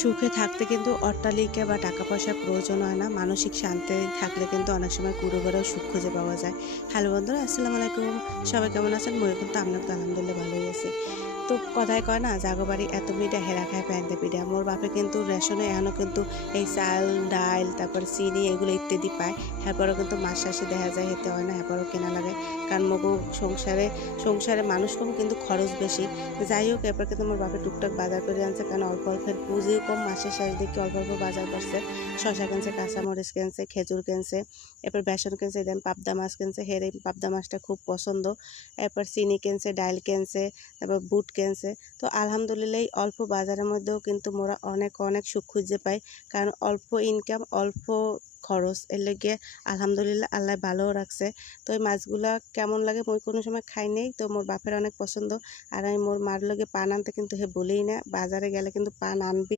সুখে থাকতে কিন্তু অট্টালিকা বা টাকা পয়সার প্রয়োজন হয় না। মানসিক শান্তি থাকলে কিন্তু অনেক সময় কুড়ে ঘরেও সুখ খুঁজে পাওয়া যায়। হ্যালো বন্ধুরা, আসসালামু আলাইকুম। সবাই কেমন আছেন? ময়ও কিন্তু আমরা তো আলহামদুলিল্লাহ ভালোই আছি। তো কথায় কয় না, জাগো বাড়ি এত মিঠা হেরা খায় প্যান্তে পিঠা। মোর বাপে কিন্তু রেশনে এখনও কিন্তু এই চাল, ডাইল, তারপরে চিনি এগুলো ইত্যাদি পায়। এরপরেও কিন্তু মাস শেষে দেখা যায় হেতে হয় না, এরপরেও কেনা লাগে। কারণ মগু সংসারে মানুষ কম কিন্তু খরচ বেশি। যাই হোক, এরপর কিন্তু আমার বাপে টুকটাক বাজার করে আনছে, কারণ অল্প অল্পের পুঁজিও কম। মাসের শেষ দিকে অল্প অল্প বাজার করছে। শসা কিনছে, কাঁচামরিচ কিনছে, খেজুর কিনছে, এরপর বেসন কিনছে, দেন পাবদা মাছ কিনছে। হের এই পাবদা মাছটা খুব পছন্দ। এরপর চিনি কিনছে, ডাইল কিনছে, তারপর বুট কিনছে। তো আলহামদুলিল্লাহ এই অল্প বাজারের মধ্যেও কিন্তু মোরা অনেক অনেক সুখ খুঁজে পাই। কারণ অল্প ইনকাম, অল্প খরচ, এর লেগে আলহামদুলিল্লাহ আল্লাহ ভালোও রাখছে। তো এই মাছগুলা কেমন লাগে মই কোনো সময় খাই নাই, তো মোর বাপের অনেক পছন্দ। আর আমি মোর মার লগে পান আনতে কিন্তু হে বলেই না, বাজারে গেলে কিন্তু পান আনবি।